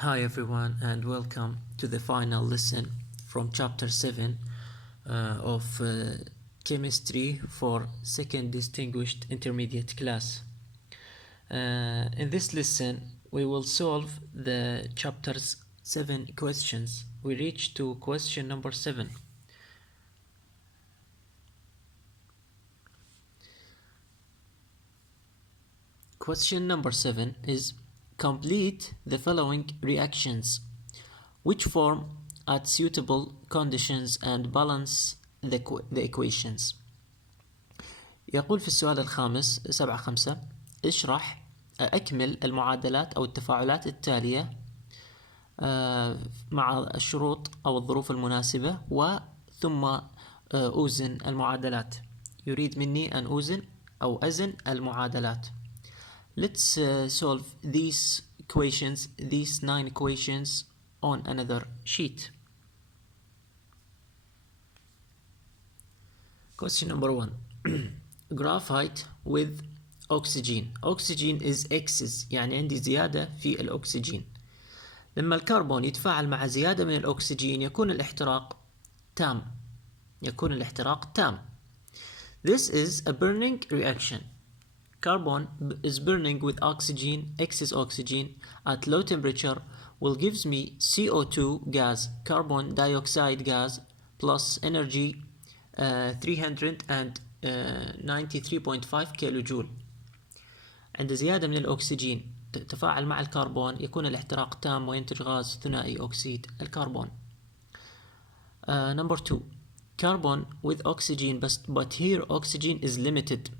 Hi everyone and welcome to the final lesson from chapter 7 of chemistry for second distinguished intermediate class. In this lesson we will solve the chapter's 7 questions. We reach to question number 7. Question number 7 is: complete the following reactions which form at suitable conditions and balance the equations. يقول في السؤال الخامس 7.5 اشرح أكمل المعادلات أو التفاعلات التالية مع الشروط أو الظروف المناسبة وثم أوزن المعادلات. يريد مني أن أوزن أو أزن المعادلات. Let's solve these equations, these 9 equations on another sheet. Question number 1. Graphite with oxygen. Oxygen is X, يعني عندي زيادة في الأكسجين. لما الكربون يتفاعل مع زيادة من الأكسجين يكون الاحتراق تام. This is a burning reaction. Carbon is burning with oxygen, excess oxygen, at low temperature will gives me CO2 gas, carbon dioxide gas, plus energy 393.5 كيلو جول. عند زيادة من الأكسجين تتفاعل مع الكربون يكون الاحتراق تام وينتج غاز ثنائي أكسيد الكربون. Number 2. Carbon with oxygen, but here oxygen is limited.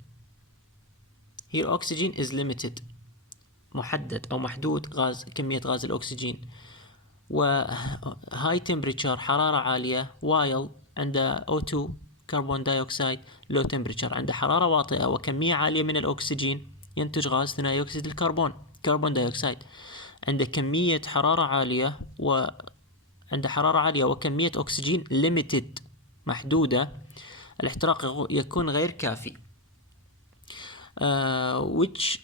Here oxygen is limited. محدد أو محدود كمية غاز الأكسجين. و high temperature حرارة عالية while عند O2 carbon dioxide low temperature عند حرارة واطئة وكمية عالية من الأكسجين ينتج غاز ثاني أكسيد الكربون كربون دايوكسيد. عند كمية حرارة عالية وكمية أكسجين limited محدودة الاحتراق يكون غير كافي. Which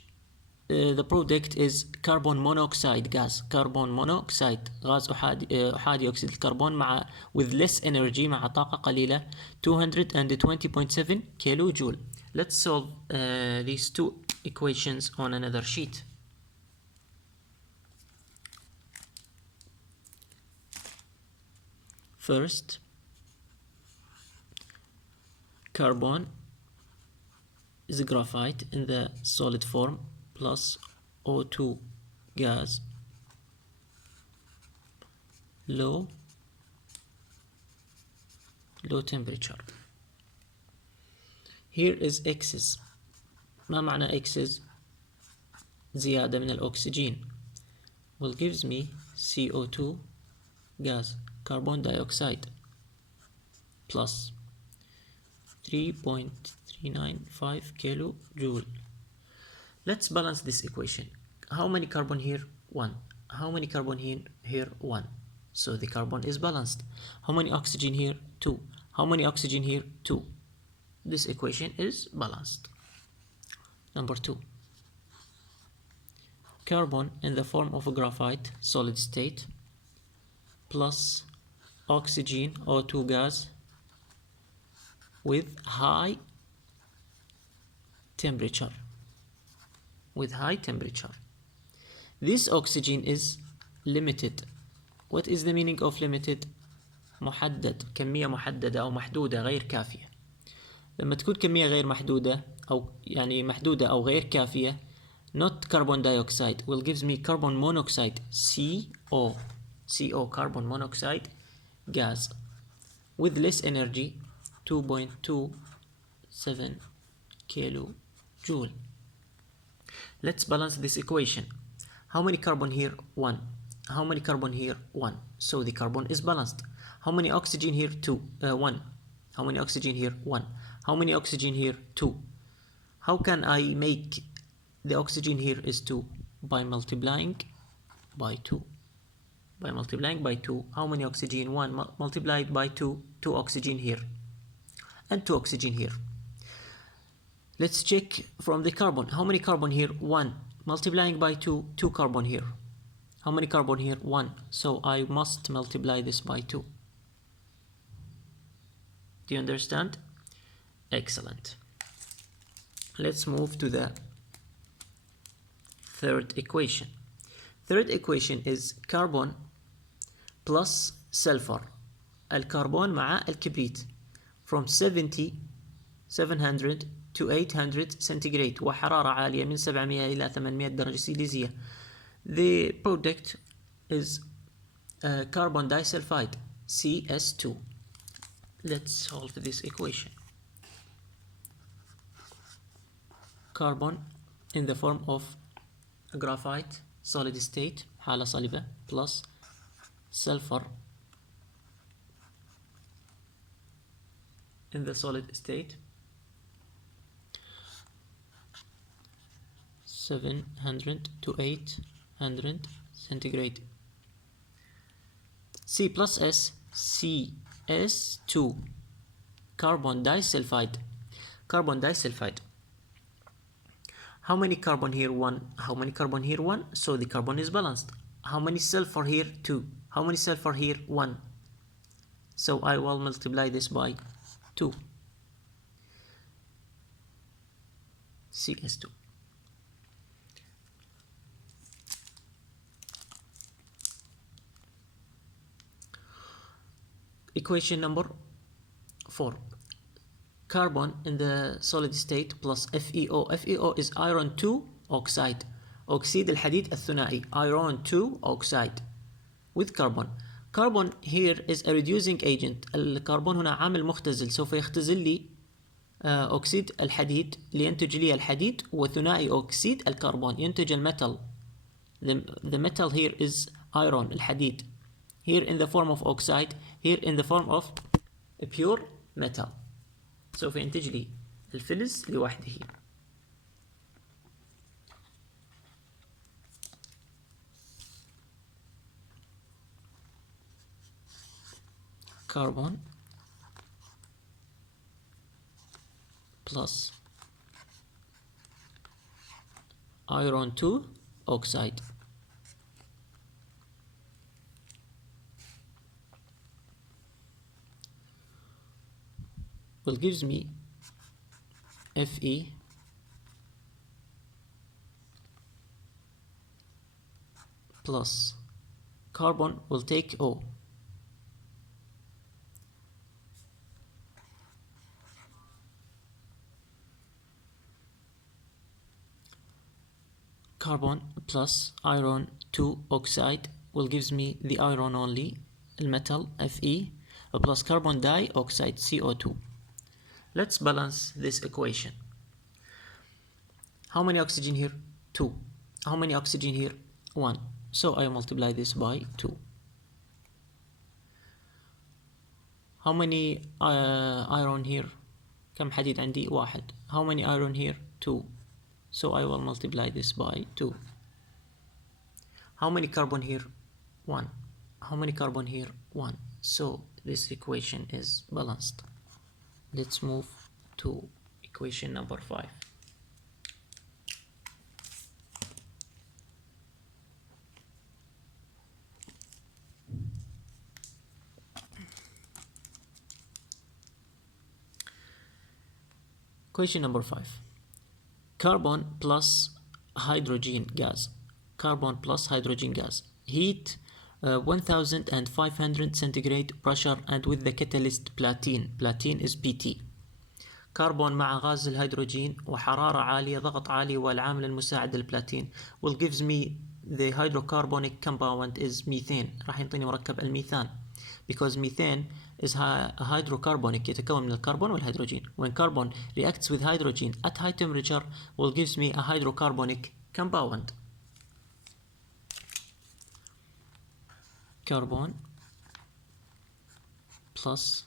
the product is carbon monoxide gas. Carbon monoxide غاز أحادي أكسيد الكربون مع with less energy مع طاقة قليلة 220.7 كيلو جول. Let's solve these two equations on another sheet. First, carbon is graphite in the solid form plus O2 gas, low temperature. Here is excess. ما معنى excess؟ زيادة من الأكسجين will gives me CO2 gas, carbon dioxide plus 3.395 kilo joule. Let's balance this equation. How many carbon here? 1. How many carbon here? 1. So the carbon is balanced. How many oxygen here? 2. How many oxygen here? 2. This equation is balanced. Number 2. Carbon in the form of a graphite solid state plus oxygen O2 gas with high temperature. This oxygen is limited. What is the meaning of limited? محدد، كمية محددة أو محدودة غير كافية. لما تكون كمية غير محدودة أو يعني محدودة أو غير كافية not carbon dioxide will gives me carbon monoxide CO carbon monoxide gas with less energy 2.27 kilo joule. Let's balance this equation. How many carbon here? 1. How many carbon here? 1. So the carbon is balanced. How many oxygen here? 1. How many oxygen here? 1. How many oxygen here? 2. How can I make the oxygen here is 2? By multiplying by 2. How many oxygen? 1 multiplied by 2. 2 oxygen here and 2 oxygen here. Let's check from the carbon. How many carbon here? 1 multiplying by 2. 2 carbon here. How many carbon here? 1. So I must multiply this by 2. Do you understand? Excellent. Let's move to the third equation. Third equation is carbon plus sulfur. الكربون مع الكبريت from 700 to 800 centigrade وحرارة عالية من 700 إلى 800 درجة سيليزية. The product is carbon disulfide CS2. Let's solve this equation. Carbon in the form of graphite solid state حالة صلبة plus sulfur in the solid state 700 to 800 centigrade. C plus S, CS2, carbon disulfide. Carbon disulfide. How many carbon here? 1. How many carbon here? 1. So the carbon is balanced. How many sulfur here? 2. How many sulfur here? 1. So I will multiply this by 2. CS2. Equation number 4. Carbon in the solid state plus FeO. FeO is iron 2 oxide. أكسيد الحديد الثنائي. Iron 2 oxide with carbon. Carbon here is a reducing agent. الكربون هنا عامل مختزل. سوف يختزل لي أكسيد الحديد لينتج لي الحديد، وثنائي أكسيد الكربون ينتج الميتال. The metal here is iron الحديد. Here in the form of oxide, here in the form of a pure metal. سوف ينتج لي الفلز لوحده. Carbon plus iron 2 oxide. Will gives me Fe plus carbon will take O. Carbon plus iron 2 oxide will gives me the iron only, metal Fe, plus carbon dioxide CO2. Let's balance this equation. How many oxygen here? 2. How many oxygen here? 1. So I multiply this by 2. How many iron here? كم حديد عندي؟ 1. How many iron here? 2. So I will multiply this by 2. How many carbon here? 1. How many carbon here? 1. So this equation is balanced. Let's move to equation number 5. Equation number 5. Carbon plus hydrogen gas. Carbon plus hydrogen gas. Heat 1500 centigrade pressure and with the catalyst platinum. Platinum is PT. كربون مع غاز الهيدروجين وحرارة عالية ضغط عالي والعامل المساعد للبلاتين will gives me the hydrocarbonic compound is methane. راح ينطيني مركب الميثان because methane is hydrocarbonic يتكون من الكربون والهيدروجين. When carbon reacts with hydrogen at high temperature will gives me a hydrocarbonic compound. Carbon plus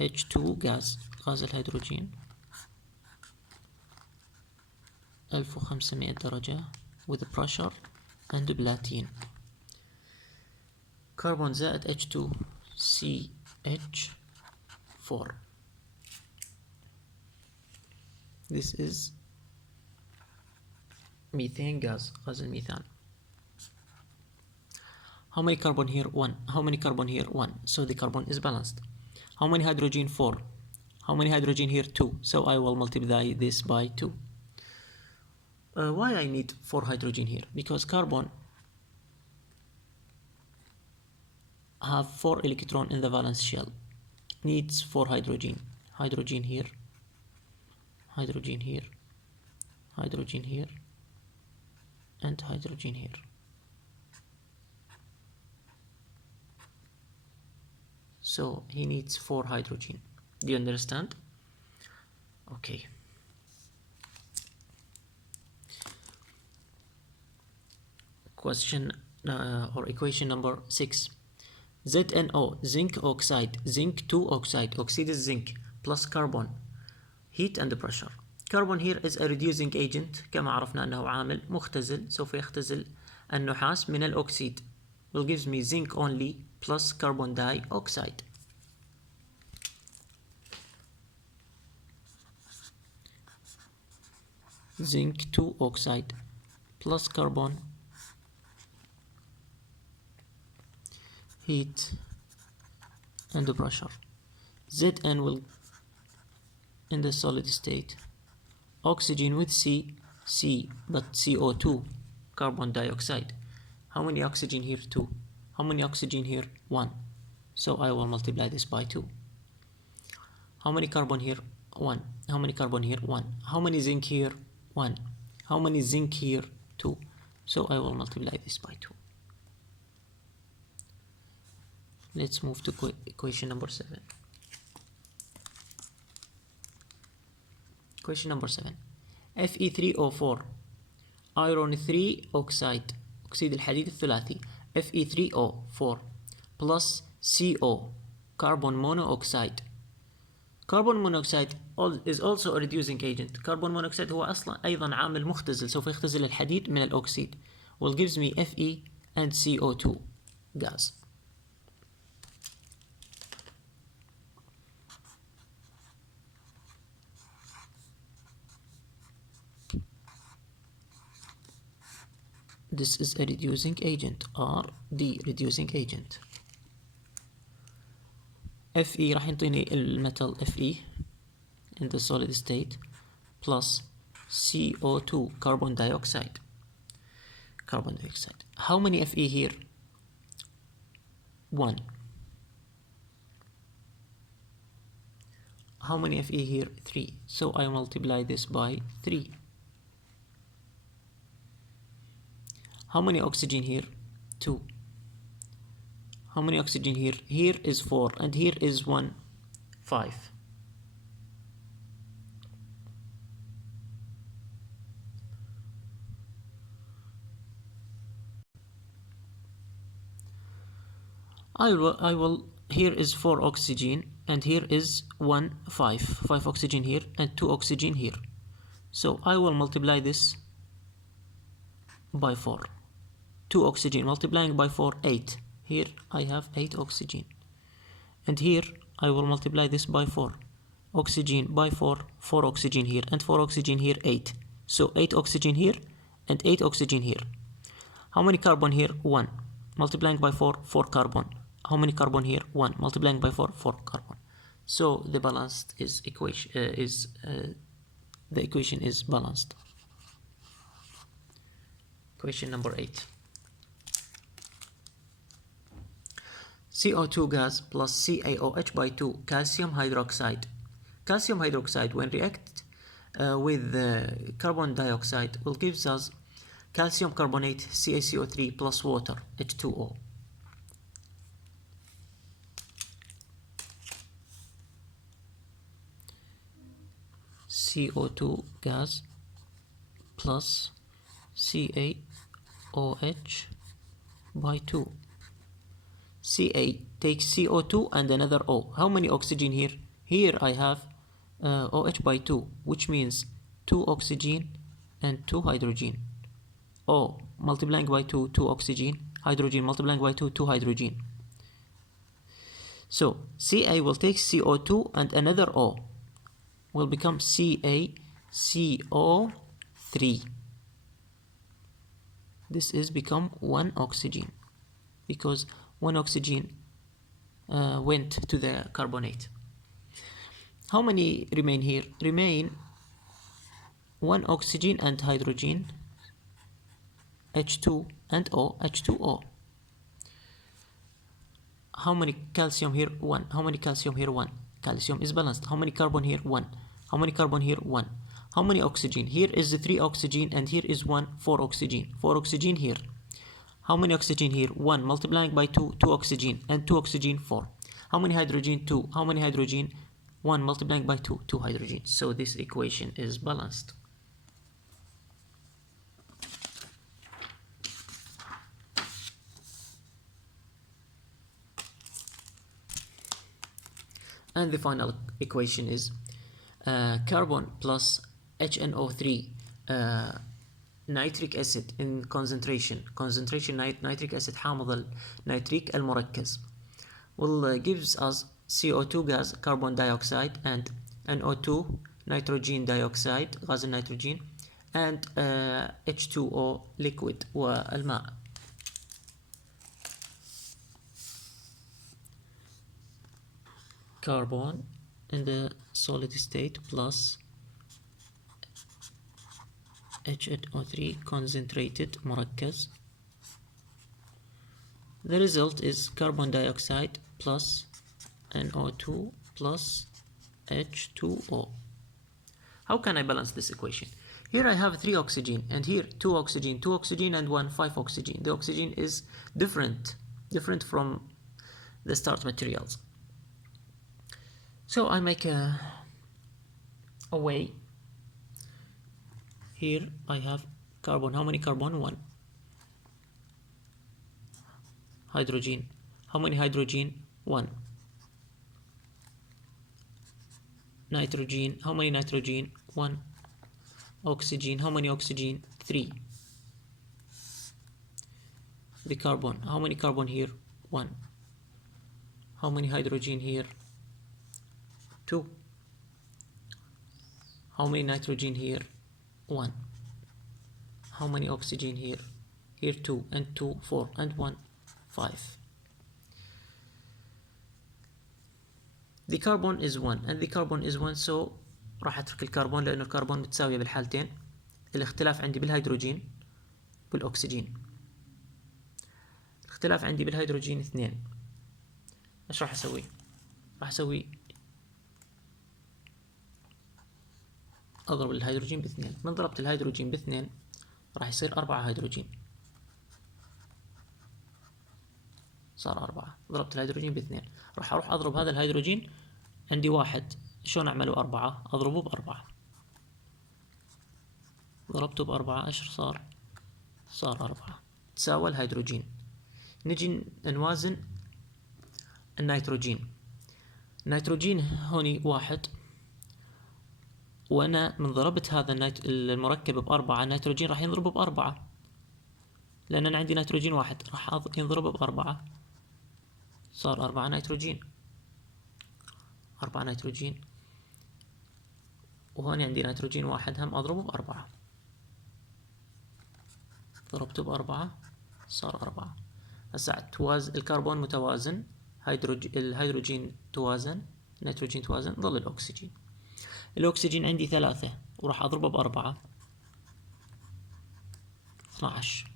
H2 gas غاز الهيدروجين 1500 درجة with pressure and platinum. Carbon زائد H2 CH4. This is methane gas غاز الميثان. How many carbon here? 1. How many carbon here? 1. So the carbon is balanced. How many hydrogen? 4. How many hydrogen here? 2. So I will multiply this by 2. Why I need 4 hydrogen here? Because carbon have 4 electron in the valence shell. Needs 4 hydrogen. Hydrogen here. Hydrogen here. Hydrogen here. And hydrogen here. So he needs 4 hydrogen. Do you understand? Okay. Question or equation number 6. ZNO, zinc oxide, zinc 2 oxide, oxide is zinc, plus carbon, heat and pressure. Carbon here is a reducing agent. كما عرفنا أنه عامل مختزل، سوف يختزل النحاس من الأكسيد. will gives me zinc only plus carbon dioxide. Zinc 2 oxide plus carbon, heat and the pressure. Zn will in the solid state, oxygen with C but CO2, carbon dioxide. How many oxygen here? 2. How many oxygen here? 1. So I will multiply this by 2. How many carbon here? 1. How many carbon here? 1. How many zinc here? 1. How many zinc here? 2. So I will multiply this by 2. Let's move to equation number 7. Question number 7. Fe3O4 iron 3 oxide, أكسيد الحديد الثلاثي, Fe3O4 plus CO, carbon monoxide. Carbon monoxide is also a reducing agent. Carbon monoxide هو أصلا أيضا عامل مختزل، سوف يختزل الحديد من الأكسيد. will gives me Fe and CO2 gas. This is a reducing agent or the reducing agent. Fe راح ينطيني الميتال Fe in the solid state plus CO2, carbon dioxide. Carbon dioxide. How many Fe here? 1. How many Fe here? 3. So I multiply this by 3. How many oxygen here? 2. How many oxygen here? Here is 4 and here is 1, 5. I will, here is 4 oxygen and here is 1, 5. 5 oxygen here and 2 oxygen here. So I will multiply this by 4. 2 oxygen multiplying by 4, 8. Here I have 8 oxygen. And here I will multiply this by 4. Oxygen by 4, 4 oxygen here, and 4 oxygen here, 8. So 8 oxygen here and 8 oxygen here. How many carbon here? 1. Multiplying by 4, 4 carbon. How many carbon here? 1. Multiplying by 4, 4 carbon. So the balanced is equation the equation is balanced. Question number 8. CO2 gas plus CaOH by 2, calcium hydroxide. Calcium hydroxide when react with carbon dioxide will gives us calcium carbonate CaCO3 plus water H2O. CO2 gas plus CaOH by 2. Ca takes CO2 and another O. How many oxygen here? Here I have OH by 2, which means 2 oxygen and 2 hydrogen. O multiplying by 2, 2 oxygen. Hydrogen multiplying by 2, 2 hydrogen. So Ca will take CO2 and another O. Will become CaCO3. This is become 1 oxygen. because one oxygen went to the carbonate. How many remain here? Remain one oxygen and hydrogen, H2 and O, H2O. How many calcium here? 1. How many calcium here? 1. Calcium is balanced. How many carbon here? 1. How many carbon here? 1. How many oxygen? Here is 3 oxygen and here is 4 oxygen. 4 oxygen here. How many oxygen here? 1 multiplying by 2, 2 oxygen, and 2 oxygen, 4. How many hydrogen? 2. How many hydrogen? 1 multiplying by 2, 2 hydrogen. So this equation is balanced. And the final equation is carbon plus HNO3 nitric acid in concentration nitric acid حامض النيتريك المركز will gives us CO2 gas, carbon dioxide, and NO2 nitrogen dioxide غاز النيتروجين, and H2O liquid والماء. Carbon in the solid state plus HNO3 concentrated مركز. The result is carbon dioxide plus NO2 plus H2O. How can I balance this equation? Here I have 3 oxygen, and here 2 oxygen, 2 oxygen, and 5 oxygen. The oxygen is different from the start materials. So I make a way. Here I have carbon. How many carbon? 1. Hydrogen. How many hydrogen? 1. Nitrogen. How many nitrogen? 1. Oxygen. How many oxygen? 3. The carbon. How many carbon here? 1. How many hydrogen here? 2. How many nitrogen here? 1. How many oxygen here? Here 2, and 2, 4, and 1, 5. The carbon is 1 and the carbon is 1, so راح اترك الكربون لانه الكربون متساوية بالحالتين. الاختلاف عندي بالهيدروجين والاكسجين. الاختلاف عندي بالهيدروجين 2. ايش راح اسوي؟ راح اسوي اضرب الهيدروجين ب2. من ضربت الهيدروجين ب2 راح يصير 4 هيدروجين. صار 4. ضربت الهيدروجين ب2. راح اروح اضرب هذا الهيدروجين، عندي 1. شلون اعمله 4؟ اضربه ب4. ضربته ب4 ايش صار؟ صار 4 تساوى الهيدروجين. نجي نوازن النيتروجين. النيتروجين هوني 1، وانا من ضربت هذا المركب ب4 النيتروجين راح ينضرب ب4، لان انا عندي نيتروجين 1 راح ينضرب ب4. صار 4 نيتروجين. 4 نيتروجين، وهون عندي نيتروجين 1 هم اضربه ب4. ضربته ب4 صار 4. هسه الكربون متوازن، الهيدروجين توازن، النيتروجين توازن، ظل الاكسجين. الاكسجين عندي 3 وراح اضربه ب4 12.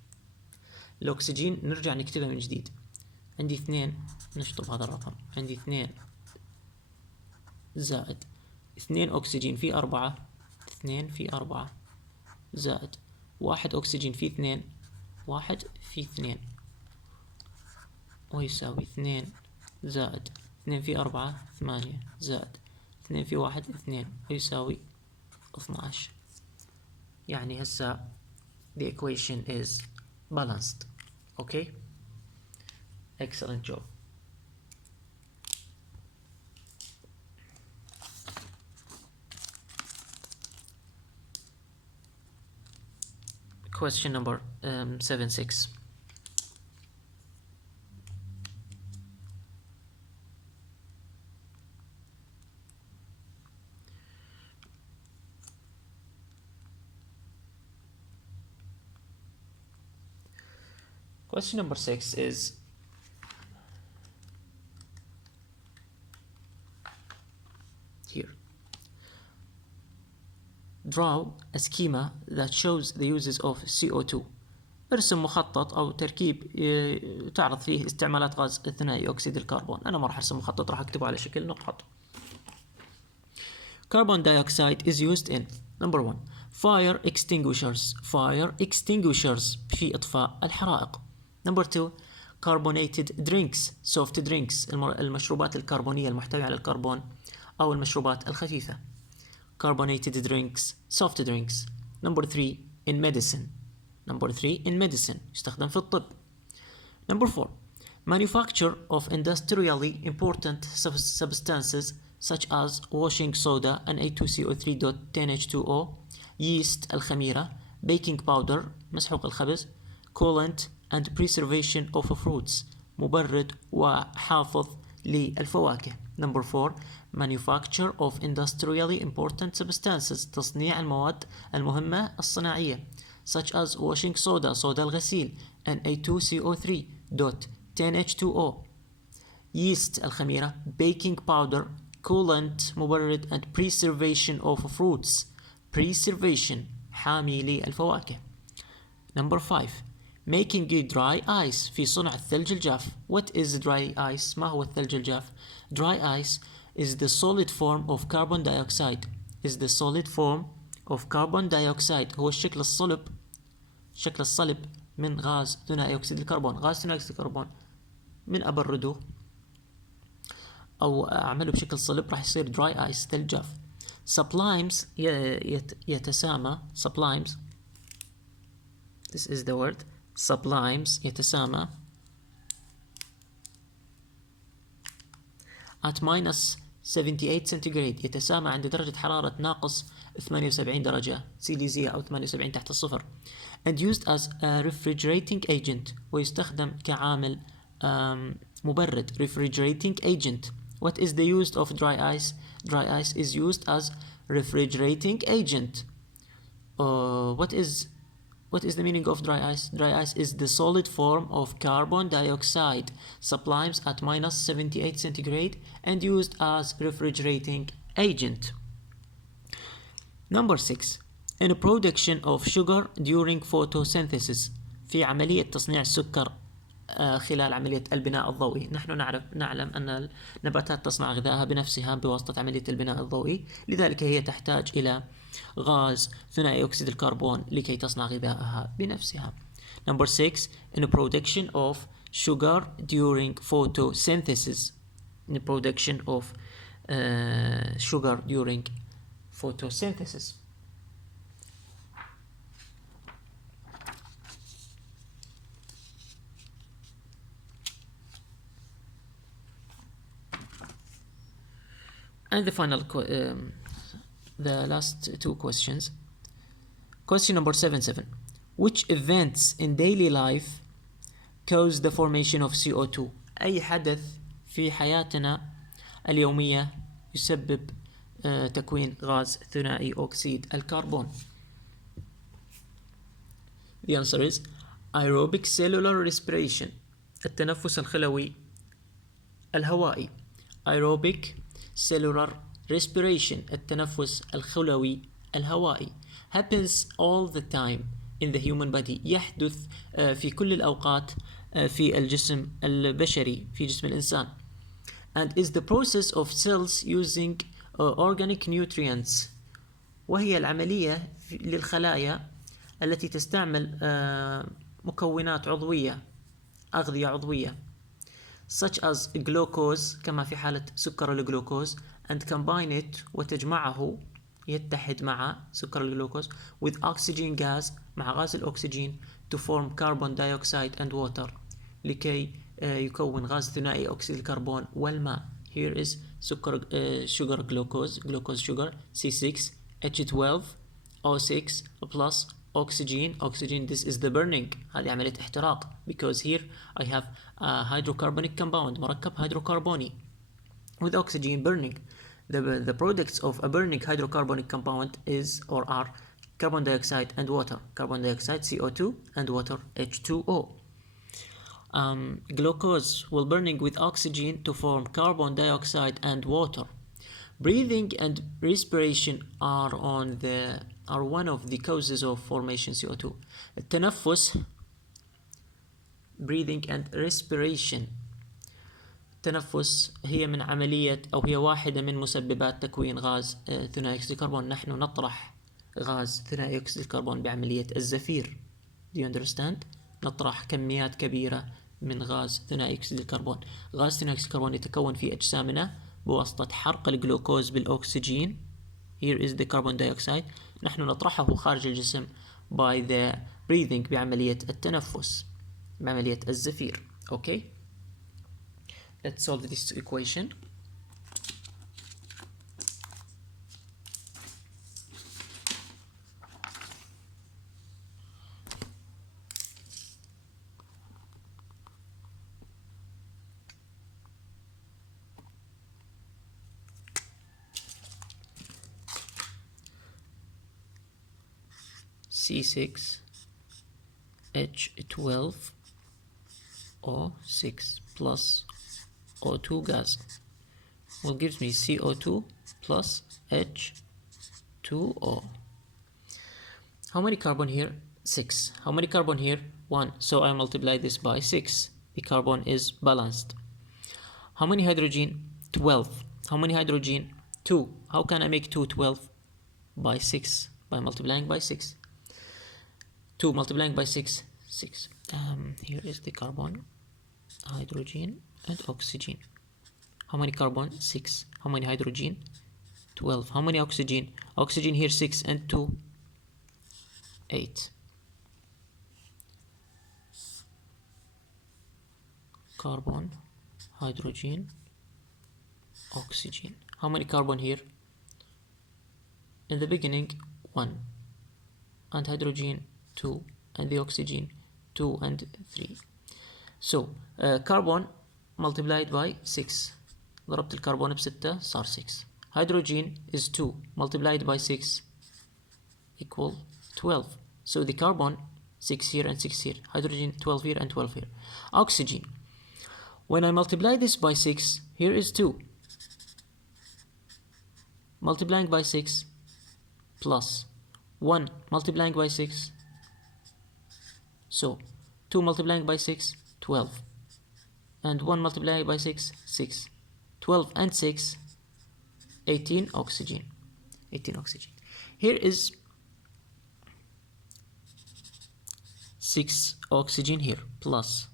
الاكسجين نرجع نكتبها من جديد. عندي 2، نشطب هذا الرقم. عندي 2 زائد 2 أكسجين في 4، 2 في 4 زائد 1 أكسجين في 2، 1 في 2، ويساوي 2 زائد 2 في 4 8 زائد 2 في 1 2 ويساوي 12. يعني هسا the equation is balanced. Okay, excellent job. Question number 7-6. Question number 6 is draw a schema that shows the uses of CO2. ارسم مخطط أو تركيب تعرض فيه استعمالات غاز ثنائي أكسيد الكربون. أنا ما راح أرسم مخطط، راح أكتبه على شكل نقط. Carbon dioxide is used in number 1 fire extinguishers. Fire extinguishers في إطفاء الحرائق. number 2 carbonated drinks. soft drinks المشروبات الكربونية المحتوية على الكربون أو المشروبات الخفيفة. carbonated drinks, soft drinks. number 3 in medicine. number 3 in medicine يستخدم في الطب. number 4 manufacture of industrially important substances such as washing soda Na2CO3.10H2O, yeast الخميرة, baking powder مسحوق الخبز, coolant and preservation of fruits مبرد وحافظ للفواكه. number 4 manufacture of industrially important substances تصنيع المواد المهمة الصناعية such as washing soda صودا الغسيل Na2CO3.10H2O, yeast الخميرة, baking powder, coolant مبرد and preservation of fruits preservation حامي للفواكه. number 5 making dry ice في صنع الثلج الجاف. what is dry ice؟ ما هو الثلج الجاف؟ dry ice is the solid form of carbon dioxide is the solid form of carbon dioxide هو الشكل الصلب من غاز ثنائي أكسيد الكربون. غاز ثنائي أكسيد الكربون من أبرده أو أعمله بشكل صلب راح يصير dry ice ثلج جاف. sublimes يتسامى sublimes this is the word sublimes يتسامى at minus 78 centigrade يتسامى عند درجة حرارة ناقص 78 درجة سيليزية أو 78 تحت الصفر and used as a refrigerating agent ويستخدم كعامل مبرد refrigerating agent. what is the use of dry ice؟ dry ice is used as refrigerating agent. what is the meaning of dry ice؟ dry ice is the solid form of carbon dioxide sublimes at minus 78 centigrade and used as refrigerating agent. number 6 in production of sugar during photosynthesis في عملية تصنيع السكر خلال عملية البناء الضوئي. نحن نعلم أن النباتات تصنع غذائها بنفسها بواسطة عملية البناء الضوئي، لذلك هي تحتاج إلى غاز ثنائي أكسيد الكربون لكي تصنع غذائها بنفسها. number 6 in production of sugar during photosynthesis. in production of sugar during photosynthesis. and the final the last two questions. question number 7 which events in daily life cause the formation of CO2؟ أي حدث في حياتنا اليومية يسبب تكوين غاز ثنائي أكسيد الكربون؟ the answer is aerobic cellular respiration التنفس الخلوي الهوائي. aerobic cellular respiration التنفس الخلوي الهوائي happens all the time in the human body يحدث في كل الأوقات في الجسم البشري في جسم الإنسان and is the process of cells using organic nutrients وهي العملية للخلايا التي تستعمل مكونات عضوية أغذية عضوية such as glucose كما في حالة سكر الجلوكوز and combine it وتجمعه يتحد مع سكر الجلوكوز with oxygen gas مع غاز الأكسجين to form carbon dioxide and water لكي يكون غاز ثنائي أكسيد الكربون والماء. here is سكر sugar glucose sugar C6H12O6 plus oxygen this is the burning هذه عملية احتراق because here I have a hydrocarbonic compound مركب هيدروكربوني with oxygen burning. The products of a burning hydrocarbonic compound is or are carbon dioxide and water. Carbon dioxide CO2 and water H2O. Glucose will burning with oxygen to form carbon dioxide and water. Breathing and respiration are on the are one of the causes of formation CO2. التنفس breathing and respiration. التنفس هي من عملية أو هي واحدة من مسببات تكوين غاز ثاني أكسيد الكربون. نحن نطرح غاز ثاني أكسيد الكربون بعملية الزفير. Do you understand؟ نطرح كميات كبيرة من غاز ثاني أكسيد الكربون. غاز ثاني أكسيد الكربون يتكون في أجسامنا بواسطة حرق الجلوكوز بالأكسجين. Here is the carbon dioxide. نحن نطرحه خارج الجسم by the breathing بعملية التنفس، بعملية الزفير. Okay. Let's solve this equation. C6H12O6 plus O2 gas will give me CO2 plus H2O. How many carbon here? 6. How many carbon here? 1. So I multiply this by 6. The carbon is balanced. How many hydrogen? 12. How many hydrogen? 2. How can I make 2 12? By 6. By multiplying by 6. 2 multiplying by 6. 6. Here is the carbon, hydrogen and oxygen. How many carbon? 6. How many hydrogen? 12. How many oxygen? Oxygen here 6 and 2 8. Carbon, hydrogen, oxygen. How many carbon here? In the beginning 1 and hydrogen 2 and the oxygen 2 and 3. So carbon multiplied by 6. ضربت الكربون ب6 صار 6. Hydrogen is 2 multiplied by 6 equal 12. So the carbon 6 here and 6 here. Hydrogen 12 here and 12 here. Oxygen. When I multiply this by 6, here is 2. Multiplying by 6 plus 1 multiplying by 6. So 2 multiplying by 6, 12. And 1 multiplying by 6, 6. 12 and 6, 18 oxygen. 18 oxygen. Here is 6 oxygen here plus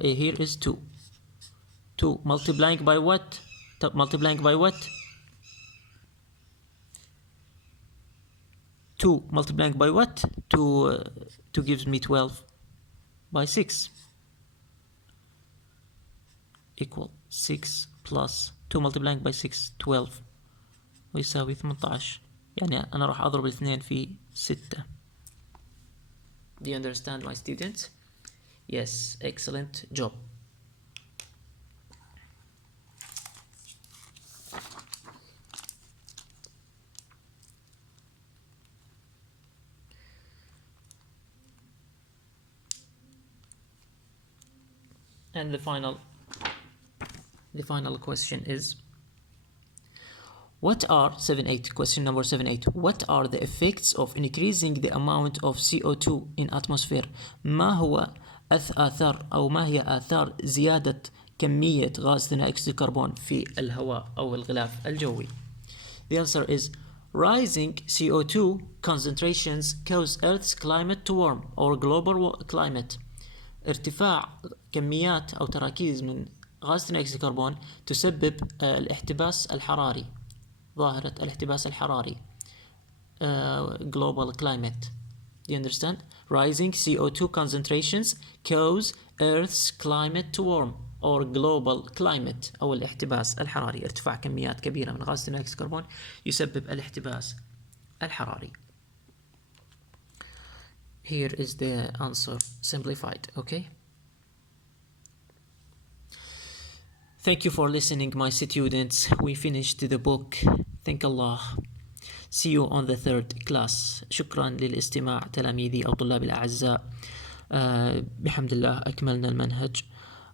here is 2. 2 multiplying by what? Multiplying by what? 2 multiplying by what? 2 gives me 12 by 6 equal 6 plus 2 multiplying by 6 12 ويساوي 18. يعني أنا راح أضرب الاثنين في 6. Do you understand, my students? Yes, excellent job. And the final question is, what are 7-8, question number 7-8, what are the effects of increasing the amount of CO2 in atmosphere? ما هو آثار أو ما هي آثار زيادة كمية غاز ثاني أكسيد الكربون في الهواء أو الغلاف الجوي? The answer is rising CO2 concentrations cause Earth's climate to warm or global climate. ارتفاع كميات أو تراكيز من غاز ثاني أكسيد الكربون تسبب الاحتباس الحراري، ظاهرة الاحتباس الحراري global climate. Do you understand? Rising CO2 concentrations cause Earth's climate to warm or global climate أو الاحتباس الحراري. ارتفاع كميات كبيرة من غاز ثاني أكسيد الكربون يسبب الاحتباس الحراري. Here is the answer simplified. Okay. Thank you for listening, my students. We finished the book. Thank Allah. See you on the third class. شكرا للاستماع تلاميذي أو طلابي الأعزاء. بحمد الله أكملنا المنهج.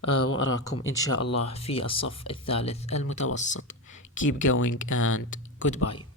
وأراكم إن شاء الله في الصف الثالث المتوسط. Keep going and goodbye.